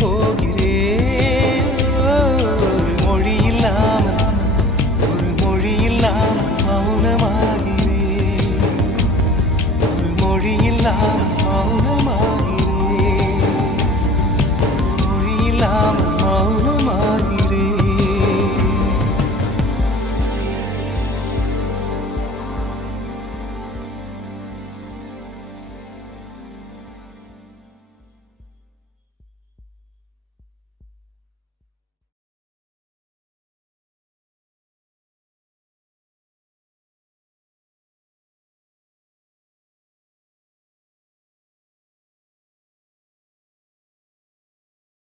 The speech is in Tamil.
போகிறேன். ஒரு மொழி இல்லாமல் ஒரு மொழி இல்லாமல் மௌனமாகிறேன். ஒரு மொழி இல்லாமல் மௌனமாகிறேன். ஒரு மொழி இல்லாமல்